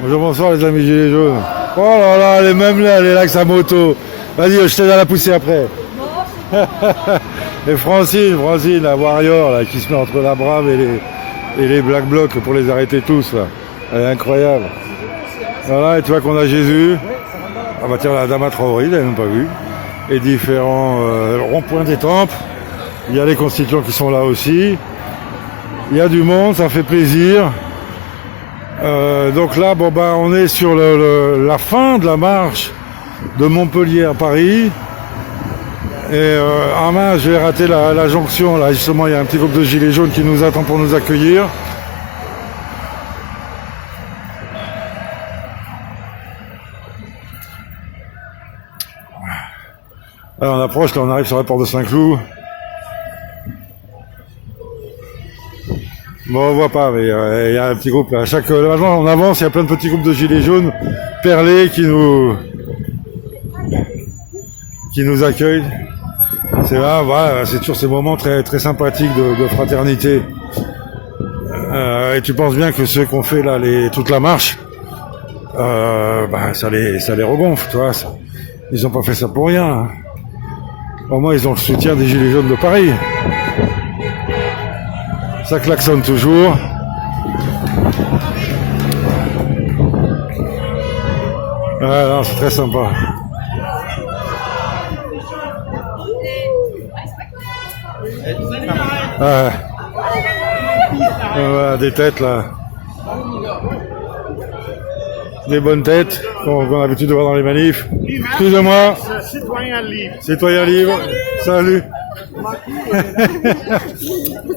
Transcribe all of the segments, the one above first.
Bonjour, bonsoir les amis gilets jaunes. Oh là là, les mêmes là, les lacs à moto. Vas-y, je t'aide à la pousser après. Et Francine, la warrior là, qui se met entre la brave et les black blocs pour les arrêter tous là. Elle est incroyable. Voilà, et tu vois qu'on a Jésus. Ah bah tiens, la dame à Traoré, elle n'a même pas vu. Et différents ronds-points des temples. Il y a les constituants qui sont là aussi. Il y a du monde, ça fait plaisir. Donc là, bon bah, on est sur la fin de la marche de Montpellier à Paris. Et ah mince, j'ai raté la jonction. Là, justement, il y a un petit groupe de gilets jaunes qui nous attend pour nous accueillir. Alors, on approche, là, on arrive sur la porte de Saint-Cloud. Bon, on voit pas, mais il y a un petit groupe là. On avance, il y a plein de petits groupes de gilets jaunes perlés qui nous accueillent. C'est là, voilà, c'est toujours ces moments très très sympathiques de fraternité. Et tu penses bien que ceux qu'on fait là, toute la marche, ça les regonfle, tu vois. Ils ont pas fait ça pour rien. Au moins, ils ont le soutien des gilets jaunes de Paris. Ça klaxonne toujours. Ah, c'est très sympa. Voilà, des têtes là. Des bonnes têtes qu'on a l'habitude de voir dans les manifs. Excusez-moi. Citoyen libre. Citoyen libre. Salut.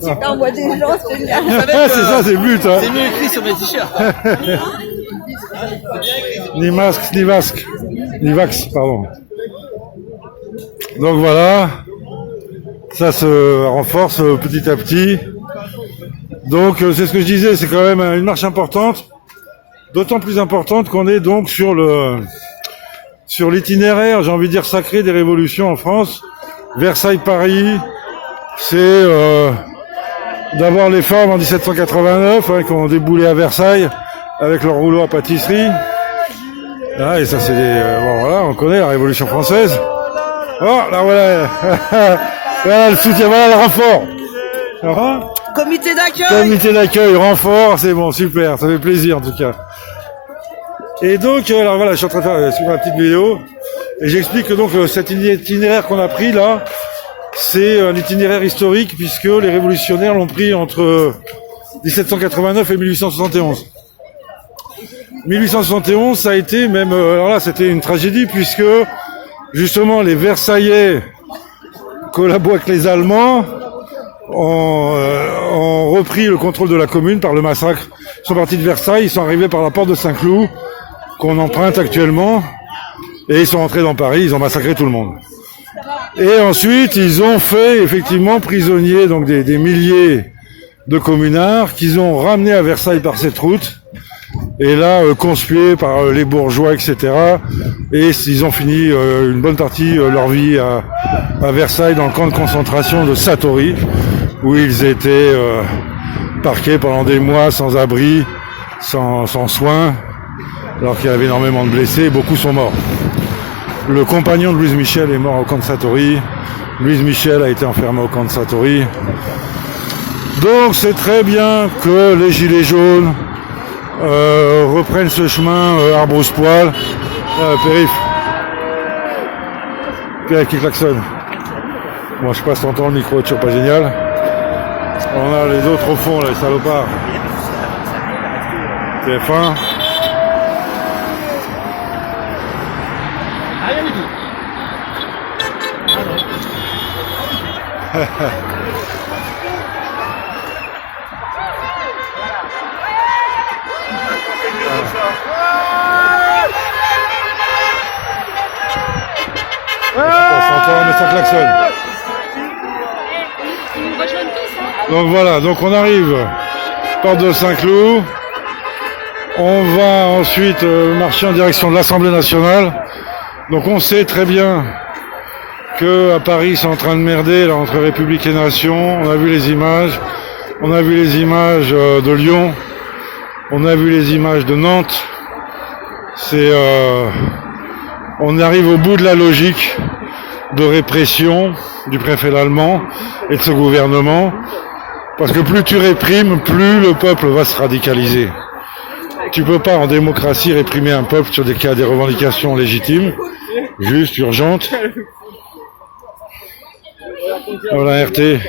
Tu envoies des gens, c'est génial. C'est ça, c'est le but. Hein. C'est mieux écrit sur mes t-shirts. Ni masque, ni vax, pardon. Donc voilà, ça se renforce petit à petit. Donc c'est ce que je disais, c'est quand même une marche importante, d'autant plus importante qu'on est donc sur l'itinéraire, j'ai envie de dire sacré des révolutions en France. Versailles-Paris, c'est d'avoir les femmes en 1789 qui ont déboulé à Versailles avec leur rouleau à pâtisserie. Ah, et ça c'est voilà, on connaît la Révolution française. Oh, là voilà, voilà le soutien, voilà le renfort. Comité d'accueil. Comité d'accueil, renfort, c'est bon, super, ça fait plaisir en tout cas. Et donc, alors voilà, je suis en train de faire une petite vidéo, et j'explique que donc cet itinéraire qu'on a pris là, c'est un itinéraire historique puisque les révolutionnaires l'ont pris entre 1789 et 1871. 1871, ça a été même, alors là, c'était une tragédie puisque justement les Versaillais collaborent avec les Allemands, ont repris le contrôle de la commune par le massacre. Ils sont partis de Versailles, ils sont arrivés par la porte de Saint-Cloud, qu'on emprunte actuellement, et ils sont rentrés dans Paris, ils ont massacré tout le monde. Et ensuite, ils ont fait effectivement prisonniers donc des milliers de communards qu'ils ont ramenés à Versailles par cette route, et là, conspués par les bourgeois, etc. Et ils ont fini une bonne partie leur vie à Versailles, dans le camp de concentration de Satory, où ils étaient parqués pendant des mois sans abri, sans soins, alors qu'il y avait énormément de blessés, et beaucoup sont morts. Le compagnon de Louise Michel est mort au camp de Satory. Louise Michel a été enfermée au camp de Satory. Donc c'est très bien que les gilets jaunes reprennent ce chemin Arbrousse-Poil, périph. Pierre qui klaxonne. Bon, je sais pas si t'entends, le micro est toujours pas génial. On a les autres au fond, là, les salopards. TF1. Rien du tout. Ça entend, mais ça klaxonne. Donc voilà, donc on arrive porte de Saint-Cloud. On va ensuite marcher en direction de l'Assemblée nationale. Donc on sait très bien que à Paris c'est en train de merder là, entre République et Nation. On a vu les images. On a vu les images de Lyon. On a vu les images de Nantes. On arrive au bout de la logique de répression du préfet allemand et de ce gouvernement. Parce que plus tu réprimes, plus le peuple va se radicaliser. Tu peux pas en démocratie réprimer un peuple sur des cas, des revendications légitimes, juste, urgentes. Voilà RT,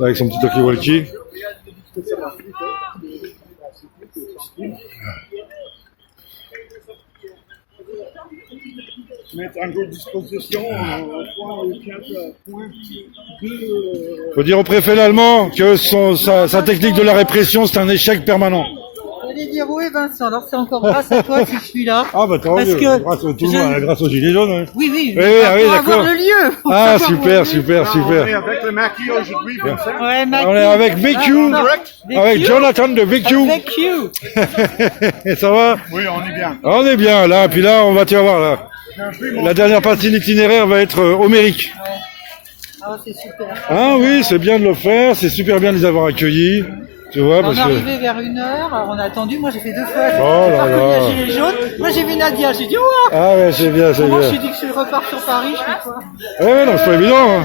avec son petit talkie-walkie. Mettre en disposition Faut dire au préfet allemand que sa technique de la répression, c'est un échec permanent. J'allais dire oui Vincent, alors c'est encore grâce à toi si je suis là. Ah bah tant mieux, grâce aux gilets jaunes. Hein. Oui, oui, avoir le lieu. Ah super. On est avec le maquis aujourd'hui, Vincent. Ouais, On est avec BQ, avec Jonathan de BQ. Ça va? Oui, on est bien. On est bien là, puis là, tu vas voir là. La dernière partie de l'itinéraire va être homérique. Ah, c'est super. Ah oui, c'est bien de le faire, c'est super bien de les avoir accueillis. Tu vois, on est arrivé vers 1h, on a attendu, moi j'ai fait 2 fois. Oh là là. Les gilets jaunes. Moi j'ai vu Nadia, j'ai dit ouah. Ah ouais, c'est bien, c'est Moi bien. je suis dit que je repars sur Paris, je fais quoi? Ouais, non, c'est pas évident. Hein.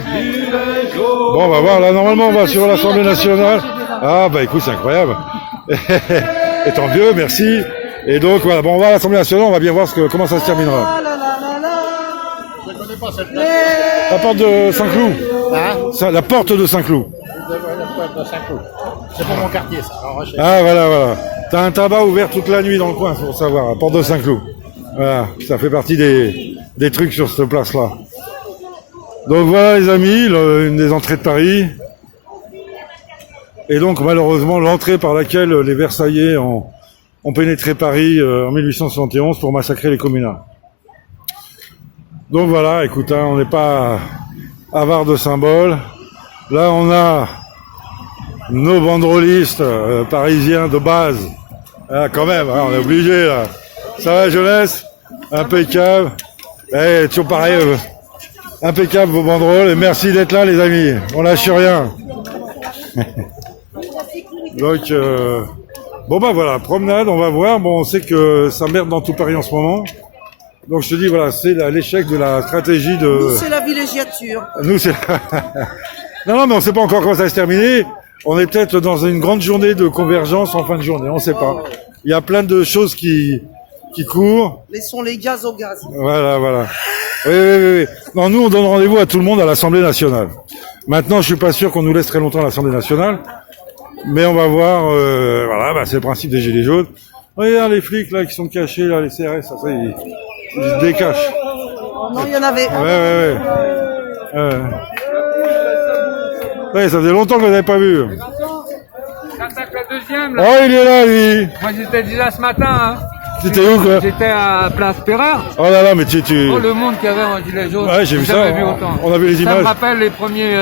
Bon, on va voir, là normalement on va sur l'Assemblée nationale. Ah bah écoute, c'est incroyable. Et tant mieux, merci. Et donc voilà, bon, on va à l'Assemblée nationale, on va bien voir comment ça se terminera. Je connais pas cette La porte de Saint-Cloud. Hein? La porte de Saint-Cloud. C'est pour mon quartier, ça. Ah voilà. T'as un tabac ouvert toute la nuit dans le coin, pour savoir, la porte de Saint-Cloud. Voilà, ça fait partie des trucs sur cette place-là. Donc voilà les amis, une des entrées de Paris. Et donc malheureusement l'entrée par laquelle les Versaillais ont pénétré Paris en 1871 pour massacrer les communards. Donc voilà, écoute, hein, on n'est pas avare de symboles. Là on a nos banderolistes parisiens de base. Ah, quand même, hein, on est obligé là. Ça va jeunesse? Impeccable. Toujours pareil. Impeccable vos banderoles et merci d'être là les amis. On lâche rien. Donc bon bah voilà, promenade, on va voir. Bon, on sait que ça merde dans tout Paris en ce moment. Donc je te dis voilà, c'est l'échec de la stratégie de. Nous c'est la villégiature. Nous c'est. non mais on sait pas encore comment ça va se terminer. On est peut-être dans une grande journée de convergence en fin de journée, on sait pas. Il y a plein de choses qui courent. Laissons les gaz au gaz. Voilà. Oui. Non, nous on donne rendez-vous à tout le monde à l'Assemblée nationale. Maintenant, je suis pas sûr qu'on nous laisse très longtemps à l'Assemblée nationale, mais on va voir. Voilà, bah, c'est le principe des gilets jaunes. Regarde les flics là qui sont cachés là, les CRS, ça ils se décachent. Non, il y en avait. Ouais, ça faisait longtemps que je l'avais pas vu. J'attaque la deuxième là. Oh, il est là, lui. Moi j'étais déjà ce matin. Hein. C'était où quoi? J'étais à Place Pereire. Oh là là, mais tu. Oh le monde qu'il y avait en gilet jaune. Ouais, j'ai vu ça. Vu autant. On a vu les images. Ça me rappelle les premiers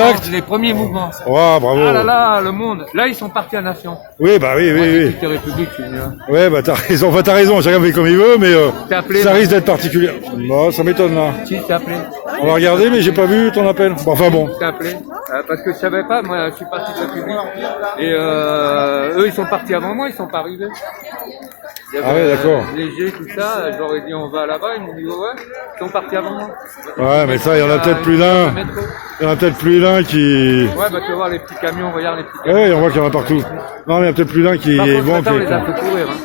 actes, les premiers mouvements. Oh, bravo. Ah là là, le monde. Là ils sont partis à Nation. Oui, bah oui. C'était République, je suis venu, hein. Ouais, bah t'as raison. Enfin, t'as raison. Chacun fait comme il veut, mais appelé, ça risque d'être particulier. Bon, ça m'étonne là. Si, je t'ai appelé. On va regarder, mais j'ai pas vu ton appel. Bon, enfin bon. Je t'ai appelé parce que je savais pas. Moi, je suis parti de République et eux ils sont partis avant moi. Ils sont pas arrivés. Ah ouais, d'accord. Léger, tout ça, je leur ai dit on va là-bas, ils m'ont dit ouais, ils sont partis avant moi. Ouais, mais ça, il y en a peut-être plus d'un. Il y en a peut-être plus d'un qui. Ouais, bah tu vas voir les petits camions, regarde les petits camions. Ouais, on voit qu'il y en a partout. Non, mais il y a peut-être plus d'un qui Par contre, vont. on les a fait courir. Hein.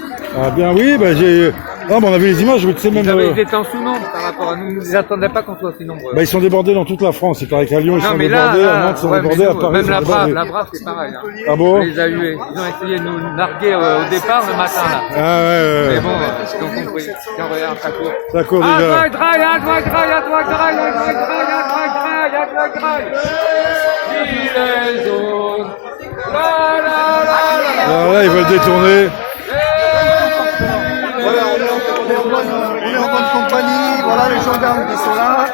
Ah bien oui, bah j'ai. Ah, bah on a vu les images, je sais même. Ils étaient en sous-nombre par rapport à nous, ils n'attendaient pas qu'on soit si nombreux. Bah ils sont débordés dans toute la France, il paraît qu'à Lyon ils sont débordés, à Nantes ils sont débordés, à Paris même ils sont débordés. la Brave c'est pareil. Hein. Ah bon? On les a hués. Ils ont essayé de nous narguer au départ le matin là. Ah ouais. Mais bon, ils ont compris. Tiens, regarde, ça court. Ça court déjà. Ah, Gilets jaunes. Alors là ils veulent détourner. voilà les gendarmes qui sont là.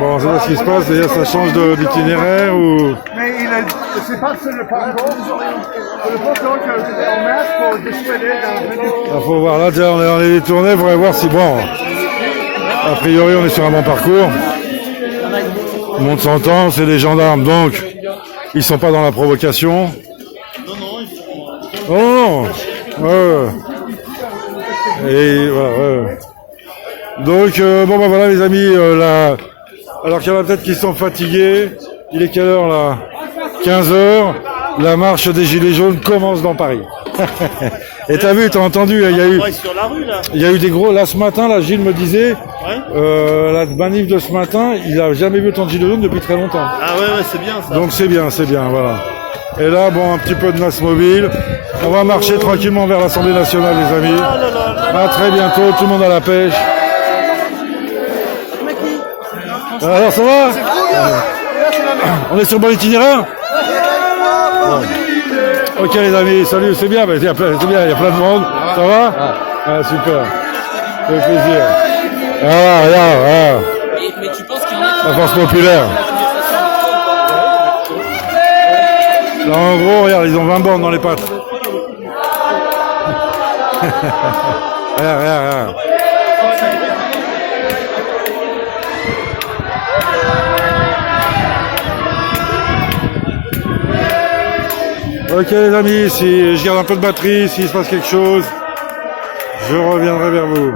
Bon, on sait pas ce qui se passe, d'ailleurs ça change d'itinéraire ou... Mais c'est pas sur le parcours. C'est le parcours qu'on met pour dissuader d'un... Il faut voir, là déjà on est détourné, il faudrait voir si bon... A priori on est sur un bon parcours. Le monde s'entend, c'est des gendarmes, donc ils sont pas dans la provocation. Oh non. Et voilà, ouais. Donc bon bah voilà les amis, là, alors qu'il y en a peut-être qui sont fatigués, il est quelle heure là? 15h, la marche des Gilets jaunes commence dans Paris. Et t'as vu, t'as entendu, il y a eu, sur la rue, là. il y a eu des gros, là ce matin, là Gilles me disait, la manif de ce matin, il a jamais vu autant de Gilets jaunes depuis très longtemps. Ah ouais, c'est bien ça. Donc c'est bien, voilà. Et là, bon, un petit peu de masse mobile. On va marcher tranquillement vers l'Assemblée nationale, les amis. À très bientôt, tout le monde à la pêche. Alors, ça va? On est sur le bon itinéraire? Ok, les amis, salut, c'est bien, il y a plein de monde. Ça va? Ah, super. Ça fait plaisir. Ah, regarde. Mais tu penses qu'il y en a La force populaire. Là, en gros, regarde, ils ont 20 bornes dans les pattes. Regarde. Ok les amis, si je garde un peu de batterie, s'il se passe quelque chose, je reviendrai vers vous.